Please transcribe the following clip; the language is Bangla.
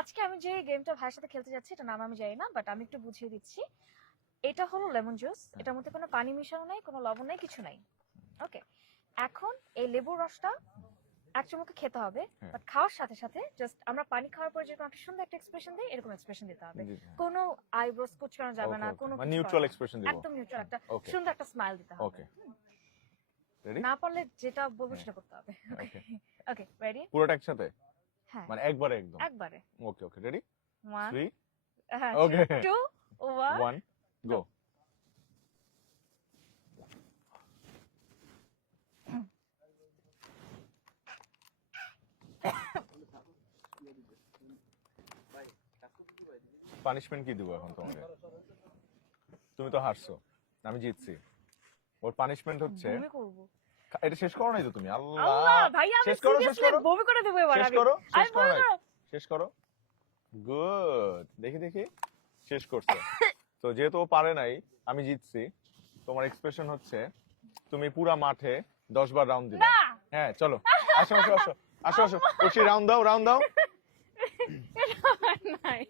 আজকে আমি যে গেমটা ভাইয়ের সাথে খেলতে যাচ্ছি এটা নাম আমি জানি না, বাট আমি একটু বুঝিয়ে দিচ্ছি। এটা হলো লেমন জুস, এটার মধ্যে কোনো পানি মিশানো নাই, কোনো লবণ নাই, কিছু নাই। ওকে, এখন এই লেবুর রসটা এক চুমুকে খেতে হবে, বাট খাওয়ার সাথে সাথে জাস্ট আমরা পানি খাওয়ার পর যেরকম একটা সুন্দর একটা এক্সপ্রেশন দিই, এরকম এক্সপ্রেশন দিতে হবে। কোনো আইব্রোস কুচকানো যাবে না, কোনো মানে কিছু নিউট্রাল এক্সপ্রেশন দিব। একদম নিউট্রাল একটা সুন্দর একটা স্মাইল দিতে হবে। ওকে, রেডি? না পারলে যেটা বলবো সেটা করতে হবে। ওকে ওকে, রেডি? পুরোটা একসাথে? হ্যাঁ, মানে একবারে একদম? একবারে। ওকে ওকে, রেডি? 1 3 হ্যাঁ, ওকে 2 1 1 গো। পানিশমেন্ট কি দিব এখন তোমাকে? তুমি তো হারছো, আমি জিতছি। ওর পানিশমেন্ট হচ্ছে বমি করব। এটা শেষ করো নাই তো তুমি? আল্লাহ আল্লাহ ভাই, আমি শেষ করো, শেষ সিরিয়াসলি করো, বমি করে দেব এবার। শেষ আমি করো, শেষ আমি করো বমি নাই, করব। শেষ করো। গুড, দেখি দেখি, শেষ করছো। তো যেহেতু ও পারে নাই, আমি জিতছি। তোমার এক্সপ্রেশন হচ্ছে তুমি পুরা মাঠে 10 বার রাউন্ড দিবে। না, হ্যাঁ চলো, আসো আসো আসো আসো আসো, রাউন্ড দাও, রাউন্ড দাও। এটা হয় নাই।